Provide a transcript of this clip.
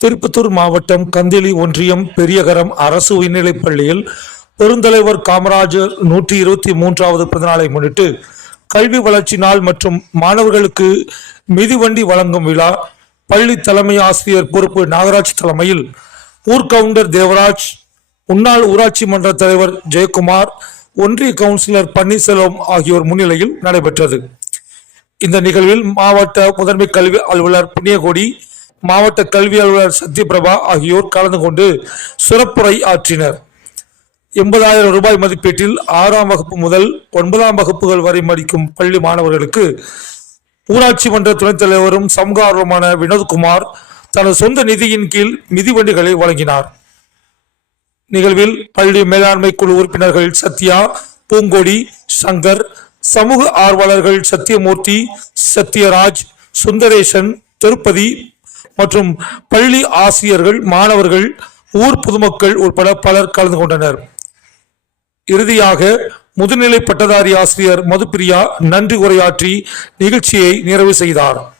திருப்பத்தூர் மாவட்டம் கந்திலி ஒன்றியம் பெரியகரம் அரசு உயர்நிலைப் பள்ளியில் பெருந்தலைவர் காமராஜர் நூற்றி இருபத்தி மூன்றாவது பிறந்தநாளை முன்னிட்டு கல்வி வளர்ச்சி நாள் மற்றும் மாணவர்களுக்கு மிதிவண்டி வழங்கும் விழா பள்ளி தலைமை ஆசிரியர் பொறுப்பு நாகராஜ் தலைமையில் ஊர்கவுண்டர் தேவராஜ் முன்னாள் ஊராட்சி மன்ற தலைவர் ஜெயக்குமார் ஒன்றிய கவுன்சிலர் பன்னீர்செல்வம் ஆகியோர் முன்னிலையில் நடைபெற்றது. இந்த நிகழ்வில் மாவட்ட முதன்மை கல்வி அலுவலர் புண்ணியகோடி மாவட்ட கல்வி அலுவலர் சத்யபிரபா ஆகியோர் கலந்து கொண்டு சிறப்புரை ஆற்றினர். எண்பதாயிரம் ரூபாய் மதிப்பீட்டில் ஆறாம் வகுப்பு முதல் ஒன்பதாம் வகுப்புகள் வரை மடிக்கும் பள்ளி மாணவர்களுக்கு ஊராட்சி மன்ற துணைத் தலைவரும் சமூக ஆர்வமான வினோத்குமார் தனது சொந்த நிதியின் கீழ் மிதிவண்டிகளை வழங்கினார். நிகழ்வில் பள்ளி மேலாண்மை குழு உறுப்பினர்கள் சத்யா பூங்கொடி சங்கர் சமூக ஆர்வலர்கள் சத்யமூர்த்தி சத்யராஜ் சுந்தரேசன் திருப்பதி மற்றும் பள்ளி ஆசிரியர்கள் மாணவர்கள் ஊர் பொதுமக்கள் உட்பட பலர் கலந்து கொண்டனர். இறுதியாக முதுநிலை பட்டதாரி ஆசிரியர் மதுப்பிரியா நன்றி உரையாற்றி நிகழ்ச்சியை நிறைவு செய்தார்.